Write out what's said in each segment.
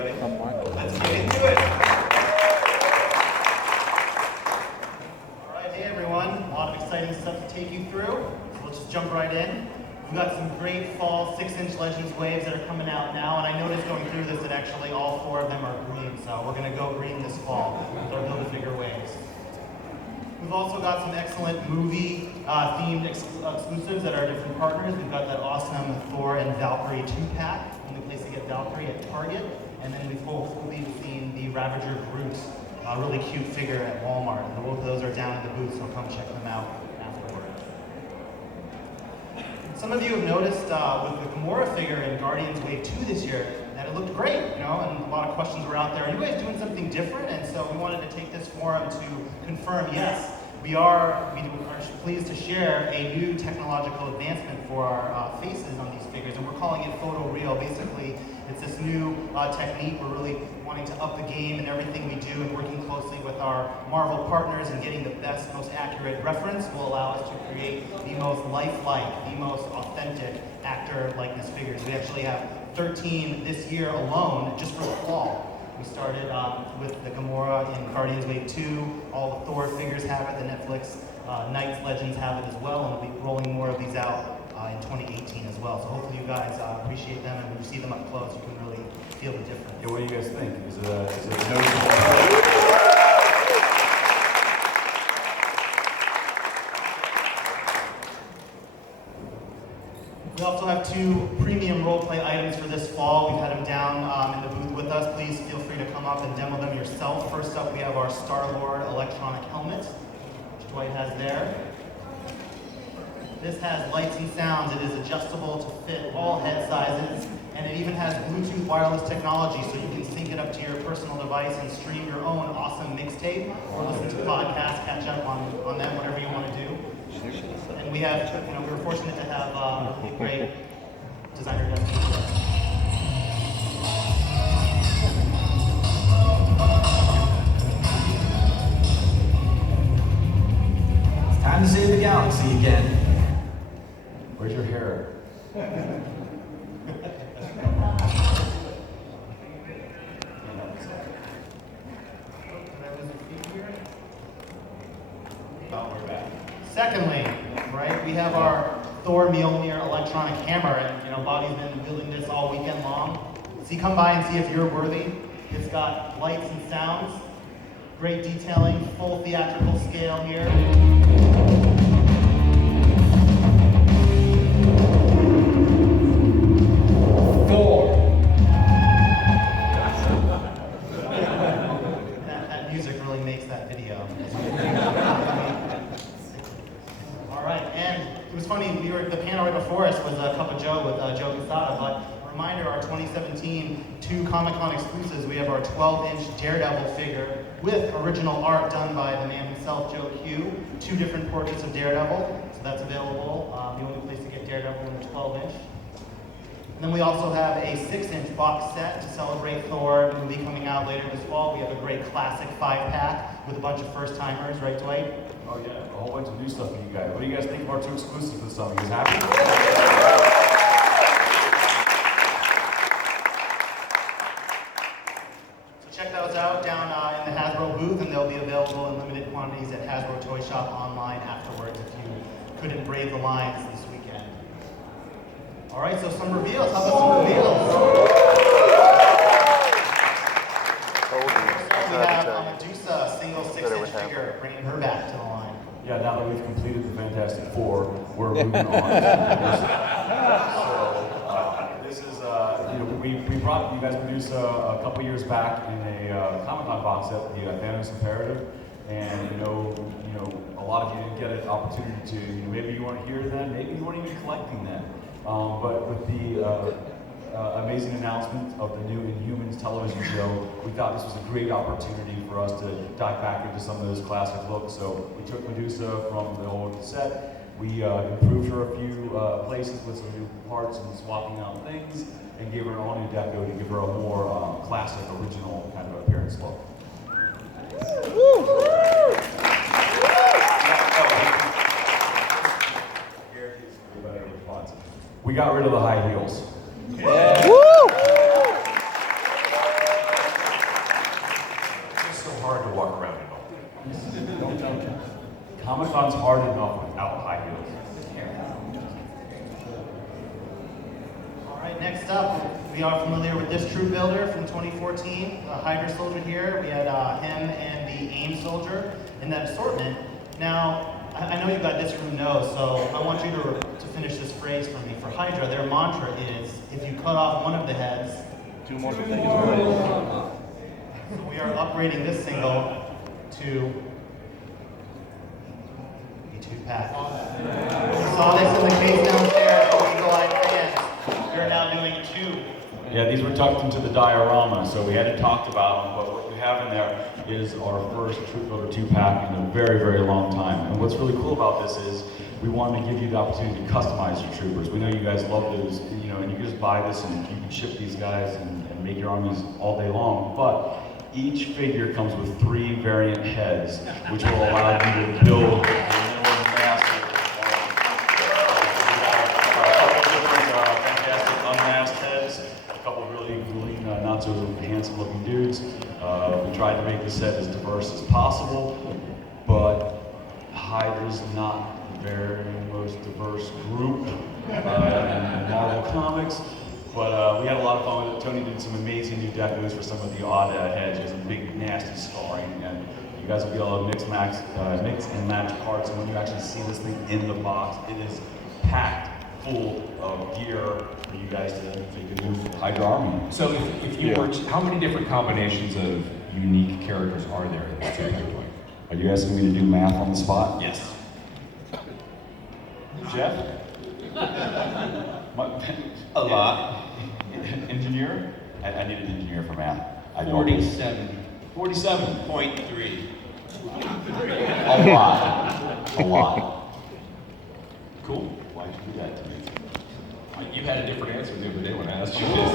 everybody. Let's get into it. All right, hey everyone. A lot of exciting stuff to take you through. So let's just jump right in. We've got some great fall 6-inch Legends waves that are coming out now, and I noticed going through this that actually all 4 of them are green, so we're going to go green this fall with our Build-A-Figure waves. We've also got some excellent movie-themed exclusives that are different partners. We've got that awesome Thor and Valkyrie 2-pack. Only place to get Valkyrie at Target. And then we've hopefully seen the Ravager Groot, really cute figure at Walmart. And both of those are down in the booth, so come check them out afterward. Some of you have noticed with the Gamora figure in Guardians Wave 2 this year that it looked great, you know, and a lot of questions were out there. Are you guys doing something different? And so we wanted to take this forum to confirm, yes, we are pleased to share a new technological advancement for our faces on these figures, and we're calling it photoreal. Basically, it's this new technique. We're really wanting to up the game in everything we do, and working closely with our Marvel partners and getting the best, most accurate reference will allow us to create the most lifelike, the most authentic actor likeness figures. We actually have 13 this year alone, just for the fall. We started with the Gamora in Guardians Wave 2. All the Thor figures have it. The Netflix Knights Legends have it as well, and we'll be rolling more of these out in 2018 as well. So hopefully you guys appreciate them, and when you see them up close, you can really feel the difference. Yeah, what do you guys think? Is it noticeable? We also have 2 premium roleplay items for this fall. We've had them down in the booth with us. Please feel free to come up and demo them yourself. First up, we have our Star-Lord electronic helmet, which Dwight has there. This has lights and sounds. It is adjustable to fit all head sizes, and it even has Bluetooth wireless technology, so you can sync it up to your personal device and stream your own awesome mixtape, or listen to podcasts, catch up on them, whatever you want to do. And we have, we were fortunate to have a really great designer destiny for us. It's time to save the galaxy again. Where's your hair? We're back. Secondly, right, we have our THOR MJOLNIR electronic hammer, and Bobby's been wielding this all weekend long. So you come by and see if you're worthy. It's got lights and sounds, great detailing, full theatrical scale here. That music really makes that video. All right, and it was funny, the panel right before us was a Cup of Joe with Joe Quesada, but a reminder, our 2017 2 Comic-Con exclusives, we have our 12-inch Daredevil figure with original art done by the man himself, Joe Q. 2 different portraits of Daredevil, so that's available. The only place to get Daredevil in the 12-inch. And then we also have a 6-inch box set to celebrate Thor movie coming out later this fall. We have a great classic 5-pack with a bunch of first-timers, right, Dwight? Oh yeah, a whole bunch of new stuff for you guys. What do you guys think of our 2 exclusives for the summer? You guys happy? So check those out down in the Hasbro booth, and they'll be available in limited quantities at Hasbro Toy Shop online afterwards if you couldn't brave the lines this weekend. All right, so some reveals. How about some reveals? We have a Medusa single 6-inch figure, bringing her back to the line. Yeah, now that we've completed the Fantastic Four, we're moving on. This is, we brought you guys Medusa a couple years back in a Comic-Con box set, the Thanos Imperative, and a lot of you didn't get an opportunity to, maybe you weren't here then, maybe you weren't even collecting then. But with the amazing announcement of the new Inhumans television show, we thought this was a great opportunity for us to dive back into some of those classic looks. So we took Medusa from the old set, we improved her a few places with some new parts and swapping out things, and gave her an all-new deco to give her a more classic, original kind of appearance look. We got rid of the high heels. Yeah. Woo! we are familiar with this troop builder from 2014, the Hydra soldier here. We had him and the AIM soldier in that assortment. Now, I know you got this room knows, so I want you to finish this phrase for me. For Hydra, their mantra is, if you cut off one of the heads, two more to take. So we are upgrading this single to a 2-pack. Saw this in the case downstairs, Eagle-eyed fans. You're now doing 2. Yeah, these were tucked into the diorama, so we hadn't talked about them, but what we have in there is our first Troop Builder 2-pack in a very, very long time. And what's really cool about this is we wanted to give you the opportunity to customize your troopers. We know you guys love those, and you can just buy this and you can ship these guys and make your armies all day long. But each figure comes with 3 variant heads, which will allow you to build not so handsome looking dudes. We tried to make the set as diverse as possible, but Hydra's not the very most diverse group in Marvel Comics. But we had a lot of fun with it. Tony did some amazing new decos for some of the odd heads. He has a big, nasty scarring, and you guys will be able to mix and match parts. And when you actually see this thing in the box, it is packed full of gear for you guys to make a new Hydra army. So if you were, how many different combinations of unique characters are there in this 2-pack toy? Are you asking me to do math on the spot? Yes. Jeff? A lot. Engineer? I need an engineer for math. 47. 47.3. 3. A lot. A lot. Cool. Why'd you do that to me? You had a different answer the other day when I asked you this.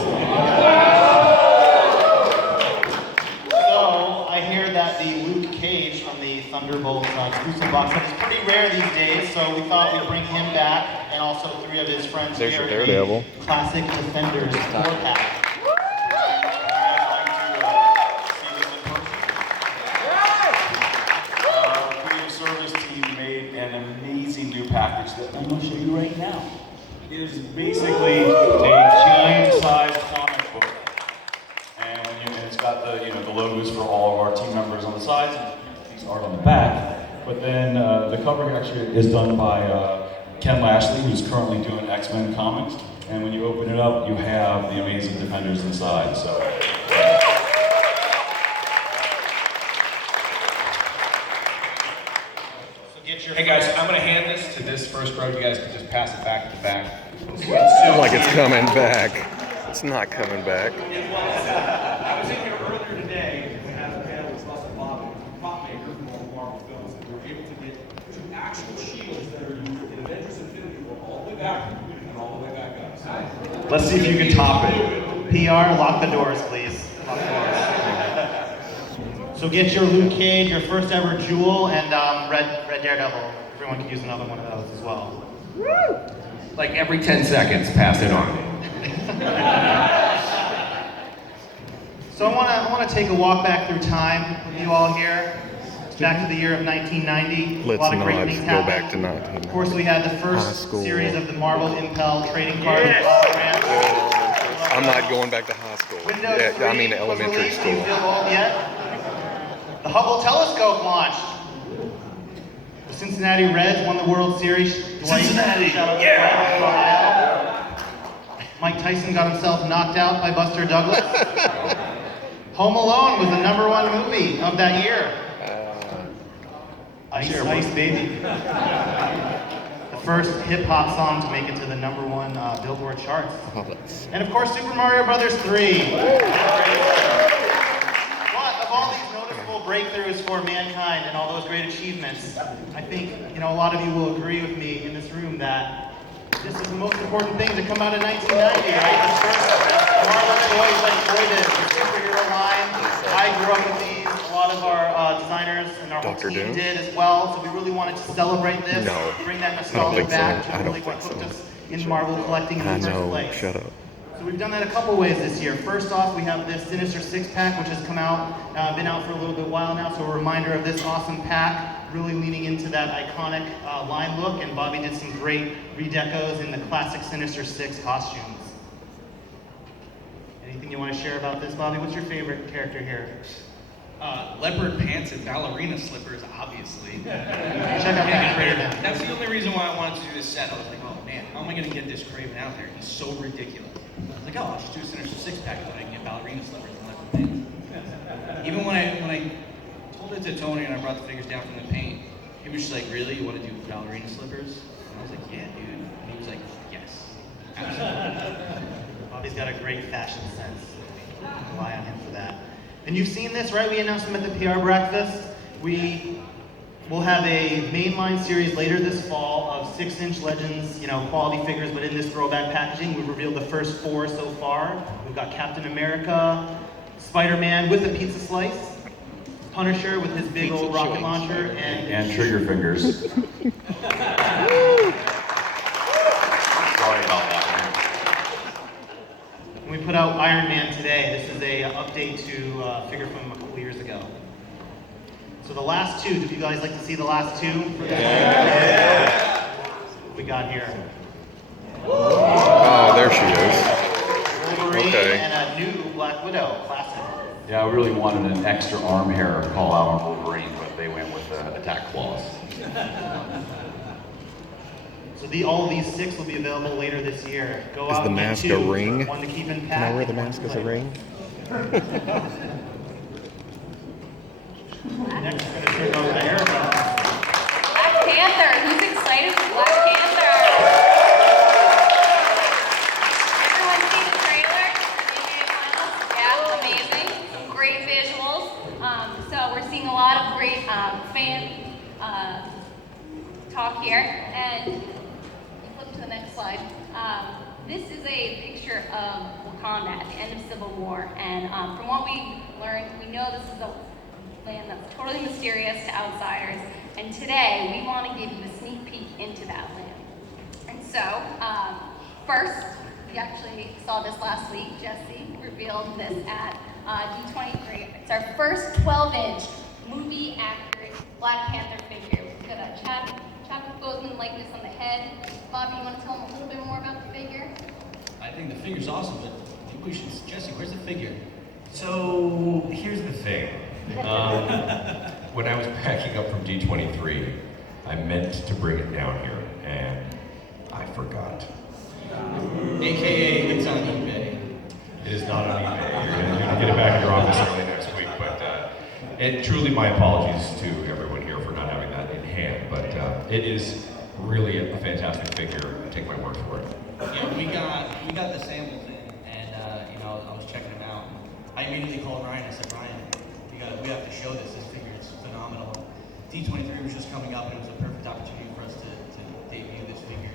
So, I hear that the Luke Cage from the Thunderbolt exclusive box set is pretty rare these days, so we thought we'd bring him back, and also 3 of his friends There's here. your Daredevil. Classic Defenders 4-pack. Package that I'm going to show you right now. It is basically a giant-sized comic book, and it's got the logos for all of our team members on the sides, and piece art on the back. But then the cover actually is done by Ken Lashley, who's currently doing X-Men comics. And when you open it up, you have the amazing Defenders inside. So. Hey guys, I'm going to hand this to this first row. You guys can just pass it back to the back. Like it's coming back. It's not coming back. I was in here earlier today. We had a panel with Russell Bob, a prop maker from all the Marvel films, and we were able to get 2 actual shields that are used in Avengers Infinity War all the way back and all the way back up. Let's see if you can top it. PR, lock the doors, please. Lock the doors. So get your Luke Cage, your first ever Jewel, and Red Daredevil. Everyone can use another one of those as well. Like every 10 seconds, pass it on. So I want to take a walk back through time with you all here. Back to the year of 1990. Let's a lot of great not things go happened. back to 1990. Of course, we had the High first school. series of the Marvel Impel trading cards. Holograms. I'm not going back to high school. Windows Yeah, I 3 mean was elementary released. Do you school. feel old yet? The Hubble telescope launched. The Cincinnati Reds won the World Series. Cincinnati, yeah! Mike Tyson got himself knocked out by Buster Douglas. Home Alone was the #1 movie of that year. Ice Baby. The first hip-hop song to make it to the #1 Billboard charts. And of course, Super Mario Brothers 3. But of all these noticeable breakthroughs for mankind and all those great achievements, I think a lot of you will agree with me in this room that this is the most important thing to come out of 1990, right? The first Marvel toys like toy did, the superhero line. I grew up with these. A lot of our designers and our whole Dr. team Doom? did as well. So we really wanted to celebrate this, No. bring that I don't nostalgia think so. back to I don't really what think hooked so. us in Marvel collecting in I the first know. place. Shut up. So we've done that a couple ways this year. First off, we have this Sinister 6-pack, which has come out, been out for a little bit while now, so a reminder of this awesome pack, really leaning into that iconic line look, and Bobby did some great redecos in the classic Sinister 6 costumes. Anything you want to share about this, Bobby? What's your favorite character here? Leopard pants and ballerina slippers, obviously. Check out that Craven. That's the only reason why I wanted to do this set. I was like, oh man, how am I going to get this Craven out there? He's so ridiculous. I was like, oh, I'll just do a Sinister six-pack so I can get ballerina slippers and leopard pants. Even when I told it to Tony and I brought the figures down from the paint, he was just like, really? You want to do ballerina slippers? And I was like, yeah, dude. And he was like, yes, absolutely. Bobby's got a great fashion sense. Rely on him for that. And you've seen this, right? We announced them at the PR breakfast. We will have a mainline series later this fall of 6-inch Legends, quality figures, but in this throwback packaging. We've revealed the first 4 so far. We've got Captain America, Spider-Man with a pizza slice, Punisher with his big old rocket launcher, And trigger fingers. Sorry about that, And we put out Iron Man today. This is a update to a figure from a couple years ago. So the last 2, do you guys like to see the last 2? Yeah. What we got here? Oh, there she is. Wolverine Okay. and a new Black Widow, classic. Yeah, I really wanted an extra arm hair call out on Wolverine, but they went with attack claws. So all of these 6 will be available later this year. Go Is out the and get mask 2. a ring? One to keep in Can pack. I wear the mask as a ring? Next, we're going to turn it over to Erica. Black Panther. Who's excited for Black Panther? Everyone see the trailer? Yeah, amazing. Great visuals. So we're seeing a lot of great fan talk here. And flip to the next slide. This is a picture of Wakanda at the end of Civil War. And from what we learned, we know this is a land that's totally mysterious to outsiders. And today, we want to give you a sneak peek into that land. And so, first, we actually saw this last week. Jesse revealed this at D23. It's our first 12-inch movie accurate Black Panther figure. We've got a Chadwick Boseman likeness on the head. Bobby, you want to tell them a little bit more about the figure? I think the figure's awesome, but maybe we should, Jesse, where's the figure? So here's the thing. When I was packing up from D23, I meant to bring it down here, and I forgot. AKA, it's on eBay. It is not on eBay. You're gonna get it back in your office early next week, but and truly my apologies to everyone here for not having that in hand, but it is really a fantastic figure. Take my word for it. Yeah, we got the samples in, and I was checking them out. I immediately called Ryan. I said, Ryan, we have to show this. This figure is phenomenal. D23 was just coming up, and it was a perfect opportunity for us to debut this figure.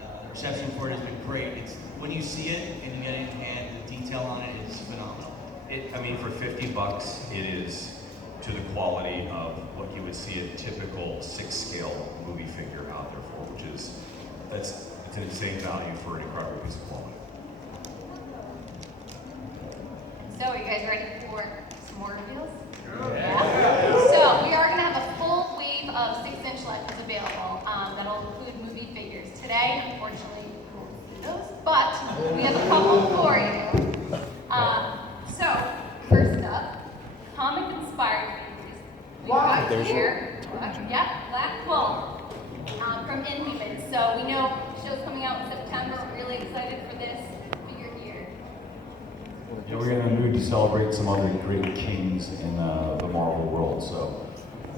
The reception for it has been great. It's when you see it and you get it in hand, the detail on it is phenomenal. I mean, for $50, it is to the quality of what you would see a typical 6-scale movie figure out there for, which is it's an insane value for an incredible piece of quality. So, are you guys ready for some more reveals? Yeah. So, we are going to have a full wave of 6-inch Legends available that'll include movie figures. Today, unfortunately, we won't see those, but we have a couple for you. So, first up, comic-inspired figures. We've got here, Black Bolt from Inhumans. So, we know the show's coming out in September. We're really excited for this figure here. Yeah, we're in a mood to celebrate some other great kings in the Marvel world. So,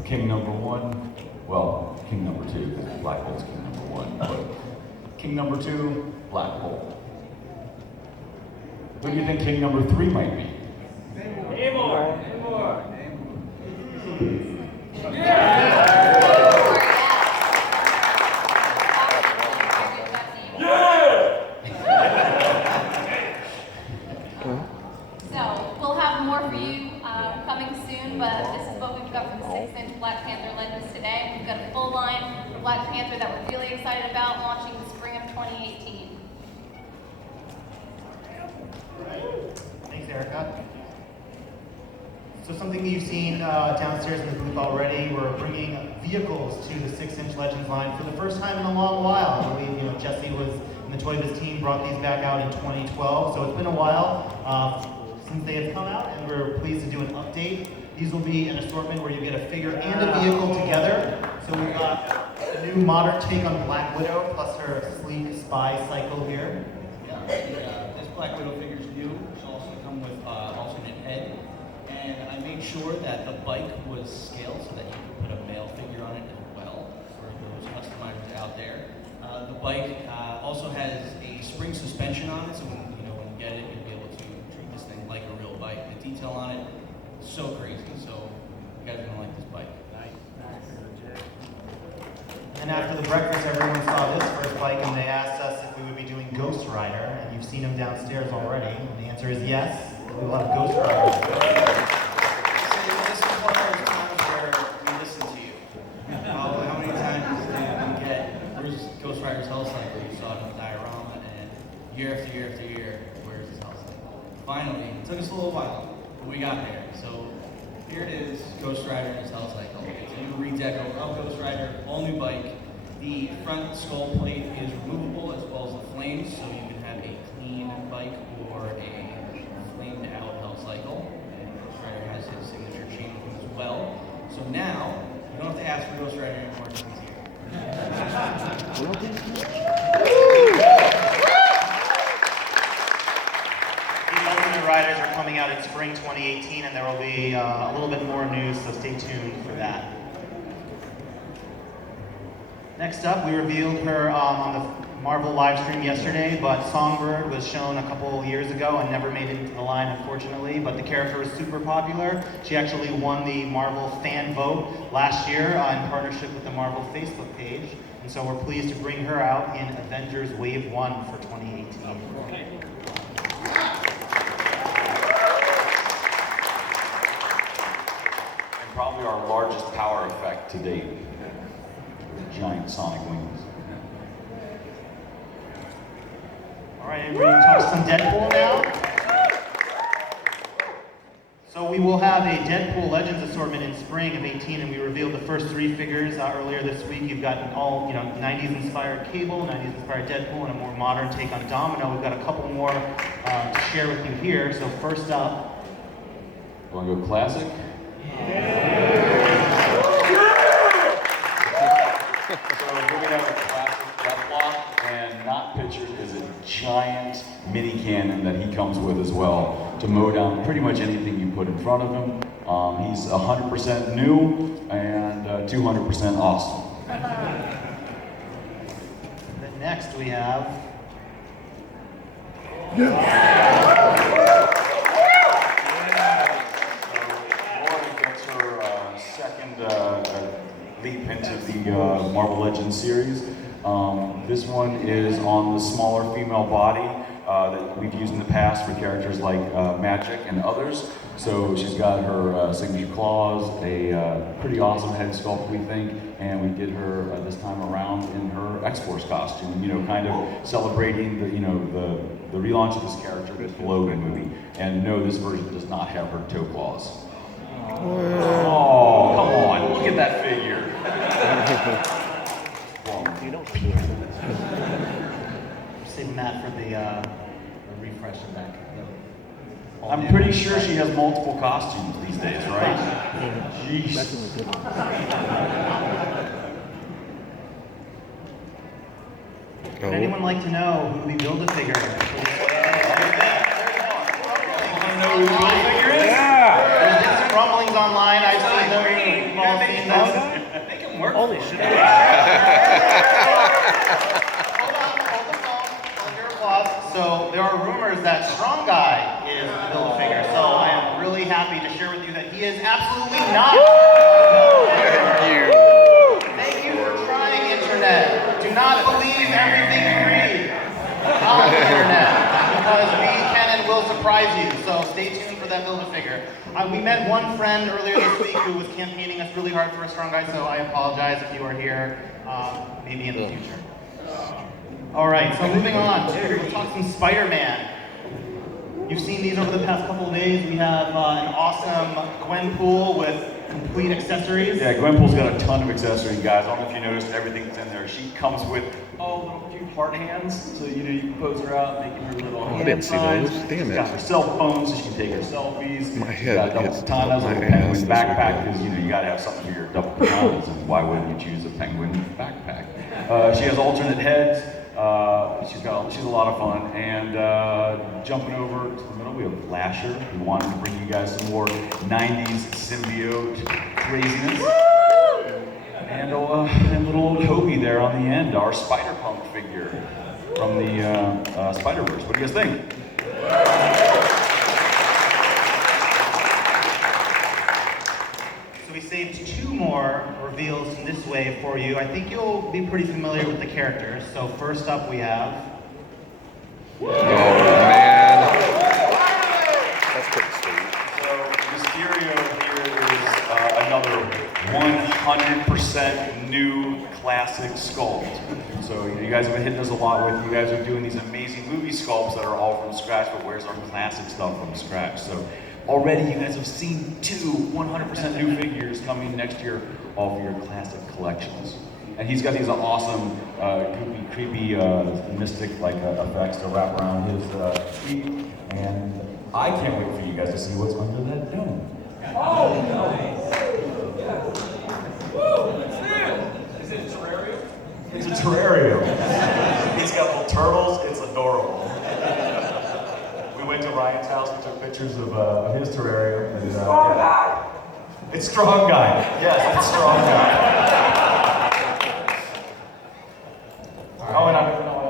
King number 1, well, King number 2, because Black Bolt's King number 1, but King number 2, Black Bolt. Who do you think King number 3 might be? Namor. So we'll have more for you coming soon, but this is what we've got from 6-inch Black Panther Legends today. We've got a full line of Black Panther that we're really excited about launching in spring of 2018. Thanks, Erica. So something that you've seen downstairs in the booth already, we're bringing vehicles to the 6-inch Legends line for the first time in a long while. I believe Jesse was and the Toy Biz team brought these back out in 2012. So it's been a while since they have come out, and we're pleased to do an update. These will be an assortment where you get a figure and a vehicle together. So we've got a new modern take on Black Widow, plus her sleek spy cycle here. Yeah, this Black Widow figure is new. She'll also come with alternate head. And I made sure that the bike was scaled so that you could put a male figure on it as well for those customizers out there. The bike also has a spring suspension on it, so when you get it, you'll be able to treat this thing like a real bike. The detail on it is so crazy, so you guys are gonna like this bike. And after the breakfast, everyone saw this first bike, and they asked us if we would be doing Ghost Rider, and you've seen him downstairs already. And the answer is yes. We will have Ghost Rider. So this is one of those times where we listen to you. How many times did we get Ghost Rider's Hell Cycle? You saw it in the diorama, and year after year after year, where's his Hell Cycle? Finally, it took us a little while, but we got there. So here it is, Ghost Rider and his Hell Cycle. It's a new redeco of Ghost Rider, all new bike. The front skull plate is removable as well as the flames, so you can have a clean bike or a flamed out Hell Cycle. And Ghost Rider has his signature chain with him as well. So now, you don't have to ask for Ghost Rider anymore, because he's here. These Ultimate Riders are coming out in spring 2018, and there will be a little bit more news, so stay tuned for that. Next up, we revealed her on the Marvel live stream yesterday, but Songbird was shown a couple years ago and never made it into the line, unfortunately, but the character is super popular. She actually won the Marvel fan vote last year in partnership with the Marvel Facebook page, and so we're pleased to bring her out in Avengers Wave 1 for 2018. And probably our largest power effect to date. Giant sonic wings. All right, everybody talk some Deadpool now. So we will have a Deadpool Legends assortment in spring of 18, and we revealed the first 3 figures earlier this week. You've got an all 90s inspired Cable, 90s inspired Deadpool, and a more modern take on Domino. We've got a couple more to share with you here. So first up, Want to go classic? So here we have a classic Deathlock, and not pictured is a giant mini cannon that he comes with as well to mow down pretty much anything you put in front of him. He's 100% new and 200% awesome. then next we have Buren gets her second leap into the Marvel Legends series. This one is on the smaller female body that we've used in the past for characters like Magic and others. So she's got her signature claws, a pretty awesome head sculpt, we think, and we did her this time around in her X-Force costume, kind of celebrating the relaunch of this character with the Logan movie. And no, this version does not have her toe claws. Oh, come on, look at that figure. Save Matt for the refresh of that. I'm pretty sure she has multiple costumes these days, right? Jeez. Would anyone like to know who the Build-A-Figure is? There's been some rumblings online. I've seen them. We've all seen them. Make him work. Holy shit. Hold on, hold the phone. Hold your applause. So there are rumors that Strong Guy is the Build-A-Figure. So I am really happy to share with you that he is absolutely not. Thank you for trying, Internet. Do not believe everything you read on the Internet, because we can and will surprise you. So stay tuned for that Build-A-Figure. We met one friend earlier this week who was campaigning us really hard for a Strong Guy, so I apologize if you are here, maybe in the future. All right, so moving on, we'll talk some Spider-Man. You've seen these over the past couple of days. We have an awesome Gwenpool with complete accessories. Yeah, Gwenpool's got a ton of accessories, guys. I don't know if you noticed everything's in there. She comes with little cute heart hands, so you can pose her out, making her little hand I didn't see signs. those. Damn She's it. got her cell phone, so she can take her selfies. My She's head got double hits katanas, my a ass penguin this backpack, weekend. because you got to have something for your double katanas, and why wouldn't you choose a penguin backpack? She has alternate heads. She's a lot of fun. And jumping over to the middle, we have Lasher. We wanted to bring you guys some more 90s symbiote craziness. And little old Hobie there on the end, our Spider-Punk figure from the Spider-Verse. What do you guys think? So we saved 2 more reveals in this wave for you. I think you'll be pretty familiar with the characters. So first up we have... Oh man. That's pretty sweet. So Mysterio here is another 100% new classic sculpt. So you guys have been hitting us a lot with, you guys are doing these amazing movie sculpts that are all from scratch, but where's our classic stuff from scratch? So already you guys have seen 2 100% new figures coming next year off of your classic collections. And he's got these awesome, goopy, creepy, mystic-like effects to wrap around his feet. And I can't wait for you guys to see what's under that dome. Oh, nice. Woo! Is it a terrarium? It's a terrarium. He's got little turtles. It's adorable. We went to Ryan's house. We took pictures of his terrarium. And, Strong Guy. It's Strong Guy. Yes, it's Strong Guy. Oh, and I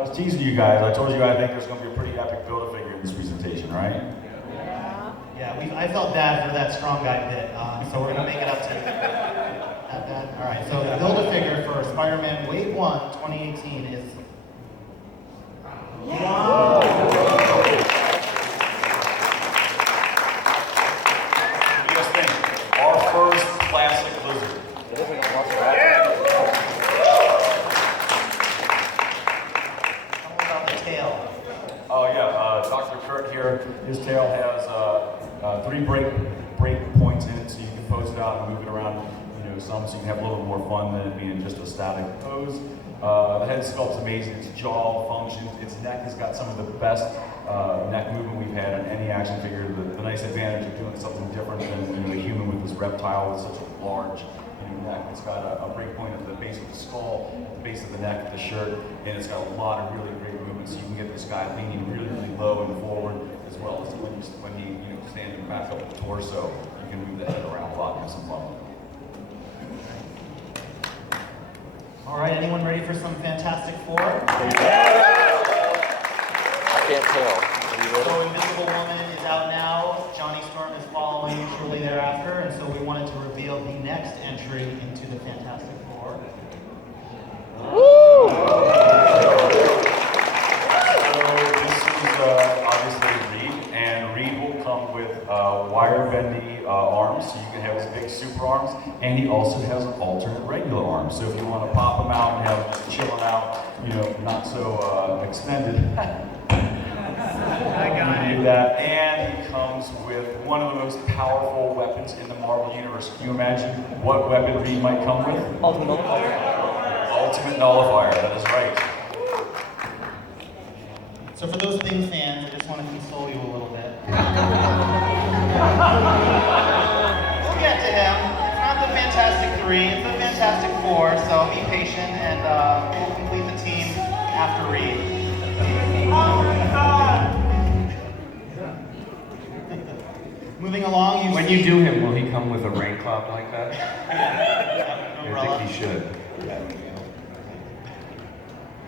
was teasing you guys. I told you I think there's going to be a pretty epic Build-A-Figure in this presentation, right? Yeah, I felt bad for that Strong Guy bit, so we're going to make it up to that. All right, so the Build-A-Figure for Spider-Man Wave 1 2018 is... Wow! What do you guys think? Our first classic lizard. Tell me about the tail. Oh yeah, Dr. Kurt here, his tail has 3 break points in it, so you can pose it out and move it around, some, so you can have a little more fun than it being just a static pose. The head sculpt's amazing. Its jaw functions. Its neck has got some of the best neck movement we've had on any action figure. The nice advantage of doing something different than a human with this reptile with such a large neck. It's got a break point at the base of the skull, at the base of the neck, at the shirt, and it's got a lot of really great movement. So you can get this guy leaning really, really low and forward, as well as when he standing back up the torso, you can move the head around a lot and have some fun. All right, anyone ready for some Fantastic Four? I can't tell. So Invisible Woman is out now. Johnny Storm is following shortly thereafter, and so we wanted to reveal the next entry into the Fantastic Four. So this is obviously Reed, and Reed will come with wire-bendy arms, so you can have his big super arms, and he also has an alternate regular arm. So if you want to pop him out and have him just chilling out, not so extended, I can do that. And he comes with one of the most powerful weapons in the Marvel Universe. Can you imagine what weapon Reed might come with? Ultimate Nullifier. Ultimate Nullifier, that is right. So for those Things fans, I just want to console you a little bit. We'll get to him. It's not the Fantastic 3, it's the Fantastic 4, so be patient and we'll complete the team after Reed. Moving along, When you do him, will he come with a rain cloud like that? umbrella. I think he should.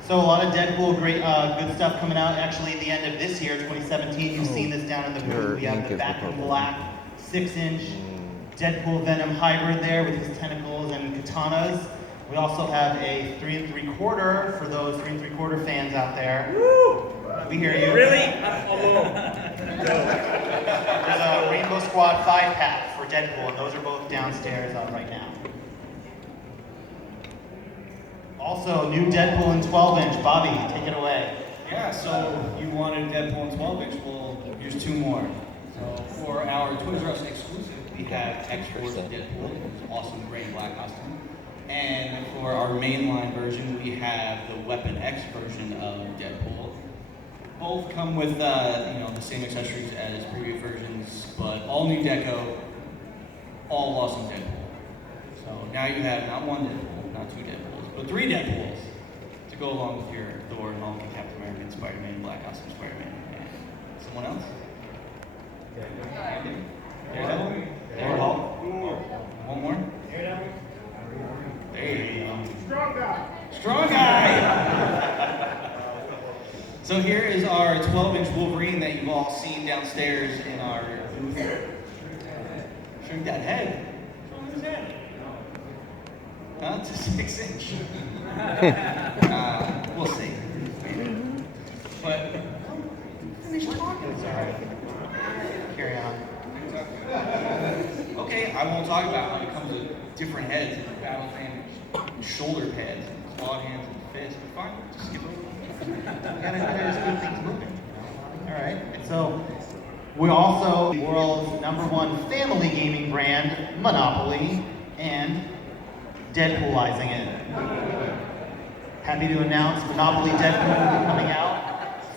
So a lot of Deadpool, great, good stuff coming out. Actually, at the end of this year, 2017, you've seen this down in the booth. We have the Back in Black 6-inch Deadpool Venom hybrid there with his tentacles and katanas. We also have a 3 3/4 for those 3 3/4 fans out there. Woo! We hear you. Really? I'm alone. There's a Rainbow Squad 5-pack for Deadpool, and those are both downstairs right now. Also, new Deadpool in 12-inch. Bobby, take it away. Yeah, so you wanted Deadpool in 12-inch. Well, Here's two more. So for our Toys R Us exclusive, we have X-Force Deadpool, awesome gray and black costume. And for our mainline version, we have the Weapon X version of Deadpool. Both come with the same accessories as previous versions, but all new deco, all awesome Deadpool. So now you have not one Deadpool, not two Deadpools, but three Deadpools to go along with your Thor, Hulk, and Captain America, Spider-Man, Black Costume Spider-Man. And someone else? Daredevil? Daredevil? One more? There you go. Strong guy! Strong guy! So here is our 12-inch Wolverine that you've all seen downstairs in our booth. Shrink that head. Show his head. Huh? It's a 6-inch. We'll see. But finish talking. Sorry. Carry on. Okay, I won't talk about when it comes to different heads and battle damage, shoulder pads, and claw hands and fists. But fine, just skip over. Gotta just keep things moving. All right. So we're also the world's #1 family gaming brand, Monopoly, and Deadpoolizing it. Happy to announce Monopoly Deadpool will be coming out.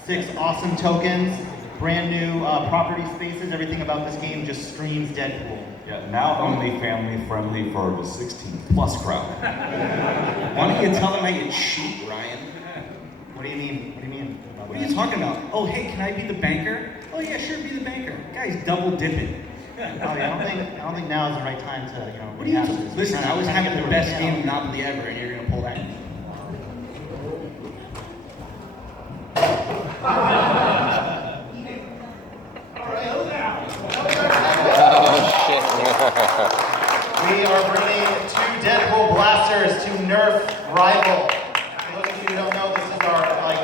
6 awesome tokens, brand new property spaces. Everything about this game just screams Deadpool. Yeah, now only family friendly for the 16+ crowd. Why don't you tell them how you cheat, Ryan? What do you mean? What do you mean? What are you talking about? Oh, hey, can I be the banker? Oh yeah, sure, be the banker. Guy's double dipping. I don't think now is the right time to, What are you? Listen, I was having the best game of now. Monopoly ever, and you're gonna pull that. We are bringing 2 Deadpool blasters to NERF Rival. For those of you who don't know, this is our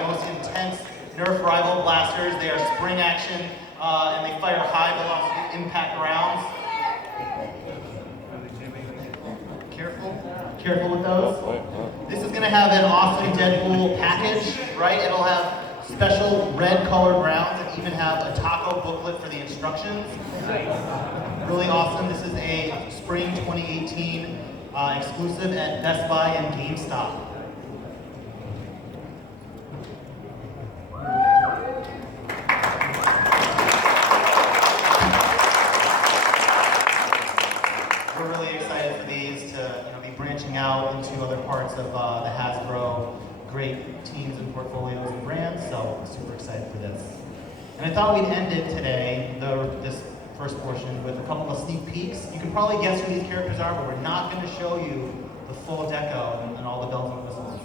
most intense NERF Rival blasters. They are spring action and they fire high velocity impact rounds. Careful with those. This is going to have an awesome Deadpool package, right? It'll have special red colored rounds and even have a taco booklet for the instructions. Really awesome. This is a spring 2018 exclusive at Best Buy and GameStop. We're really excited for these to be branching out into other parts of the Hasbro great teams and portfolios and brands, so I'm super excited for this. And I thought we'd end it today, this first portion, with a couple of sneak peeks. You can probably guess who these characters are, but we're not going to show you the full deco and all the bells and whistles.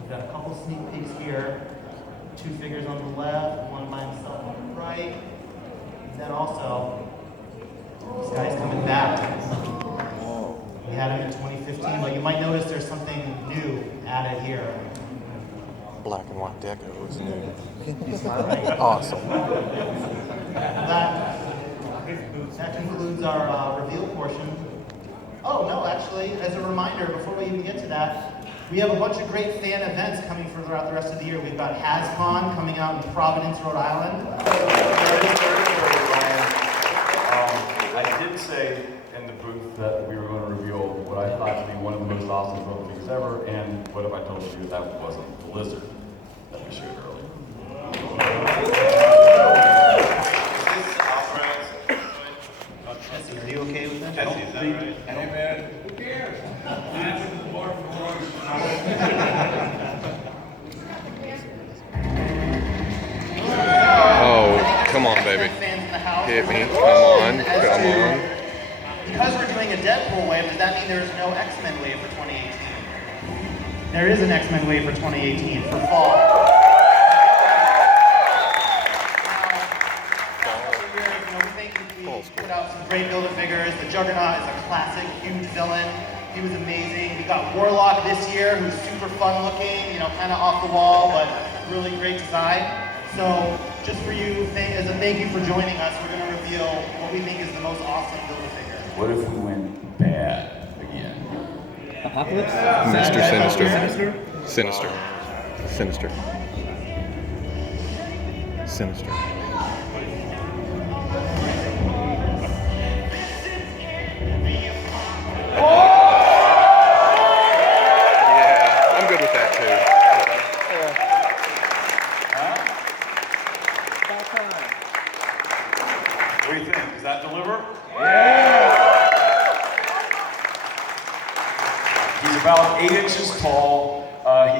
We've got a couple sneak peeks here. 2 figures on the left, one by himself on the right. And then also, this guy's coming back. We had him in 2015, but you might notice there's something new added here. Black and white deco is new. Right. Awesome. That concludes our reveal portion. Oh no, actually, as a reminder, before we even get to that, we have a bunch of great fan events coming throughout the rest of the year. We've got HasCon coming out in Providence, Rhode Island. I did say in the booth that we were going to reveal what I thought to be one of the most awesome photo figures ever, and what if I told you that wasn't the lizard that we showed earlier? Jesse, are you okay with that? Jesse, is that right? Hey man, who cares? Answer the board for Oh, come on, baby. Fans in the house. Hit me. Come on. Because we're doing a Deadpool wave, does that mean there's no X-Men wave for 2018? There is an X-Men wave for 2018 for fall. We put out some great Build-A-Figures. The Juggernaut is a classic, huge villain. He was amazing. We got Warlock this year, who's super fun looking, kind of off the wall, but really great design. So just for you, as a thank you for joining us, we're going to reveal what we think is the most awesome Build-A-Figure. What if we went bad again? Mr. Sinister. Sinister. Sinister. Sinister. What do you think? Does that deliver? He's about 8 inches tall.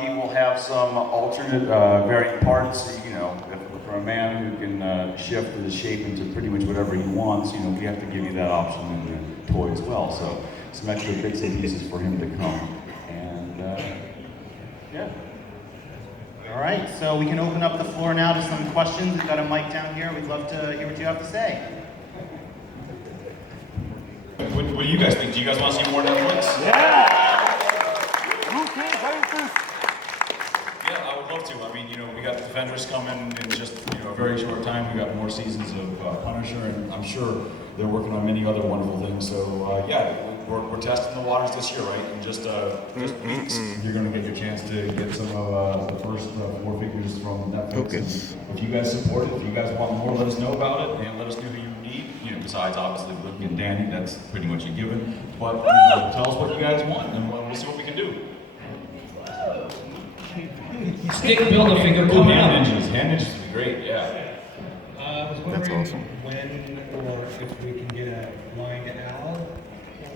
He will have some alternate varying parts. You know, for a man who can shift the shape into pretty much whatever he wants, you know, we have to give you that option in the toy as well. So some extra bits and pieces for him to come. And yeah. All right, so we can open up the floor now to some questions. We've got a mic down here. We'd love to hear what you have to say. What do you guys think? Do you guys want to see more Netflix? Yeah, I would love to. I mean, you know, we got Defenders coming in just, you know, a very short time. We got more seasons of Punisher, and I'm sure they're working on many other wonderful things. So yeah, we're testing the waters this year, right? In just weeks, you're going to get your chance to get some of the first 4 figures from Netflix. Okay. And if you guys support it, if you guys want more, let us know about it, and let us know who you need. You know, besides obviously Lippy and Danny, that's pretty much a given. But you know, tell us what you guys want, and we'll see what we can do. Stick build a figure Cool, coming hand up. ninjas. Hand ninjas would be great, yeah. I was That's wondering awesome. when or if we can get a blind owl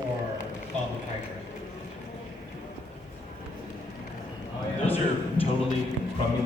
or comic Hydra. Those are totally crummy